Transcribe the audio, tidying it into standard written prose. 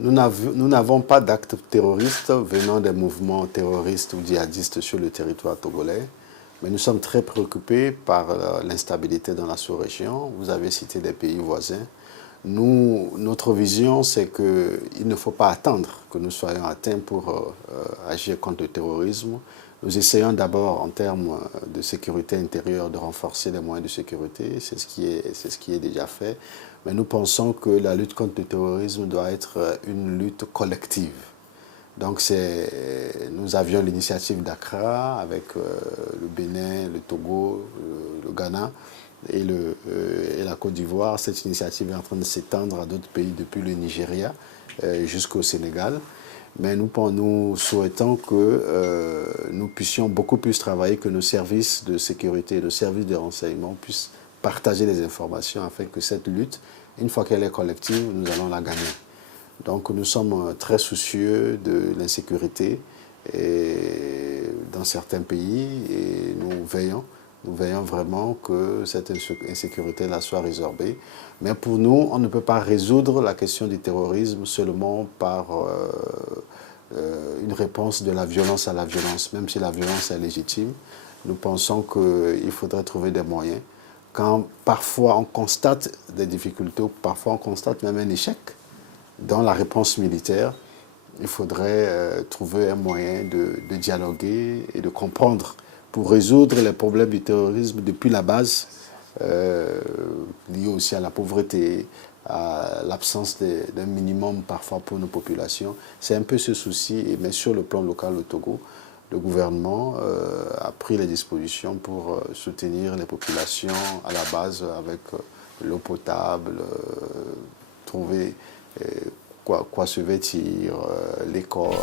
Nous n'avons pas d'actes terroristes venant des mouvements terroristes ou djihadistes sur le territoire togolais, mais nous sommes très préoccupés par l'instabilité dans la sous-région. Vous avez cité des pays voisins. Notre vision, c'est qu'il ne faut pas attendre que nous soyons atteints pour agir contre le terrorisme. Nous essayons d'abord, en termes de sécurité intérieure, de renforcer les moyens de sécurité. C'est ce qui est déjà fait. Mais nous pensons que la lutte contre le terrorisme doit être une lutte collective. Donc nous avions l'initiative d'Accra avec le Bénin, le Togo, le Ghana et la Côte d'Ivoire. Cette initiative est en train de s'étendre à d'autres pays depuis le Nigeria jusqu'au Sénégal. Mais nous souhaitons que nous puissions beaucoup plus travailler, que nos services de sécurité, nos services de renseignement puissent partager les informations afin que cette lutte, une fois qu'elle est collective, nous allons la gagner. Donc nous sommes très soucieux de l'insécurité dans certains pays et nous veillons vraiment que cette insécurité-là soit résorbée. Mais pour nous, on ne peut pas résoudre la question du terrorisme seulement par une réponse de la violence à la violence, même si la violence est légitime. Nous pensons qu'il faudrait trouver des moyens. Quand parfois on constate des difficultés, parfois on constate même un échec dans la réponse militaire, il faudrait trouver un moyen de dialoguer et de comprendre pour résoudre les problèmes du terrorisme depuis la base, liés aussi à la pauvreté, à l'absence d'un minimum parfois pour nos populations. C'est un peu ce souci, mais sur le plan local au Togo, le gouvernement a pris les dispositions pour soutenir les populations à la base avec l'eau potable, trouver quoi se vêtir, l'école.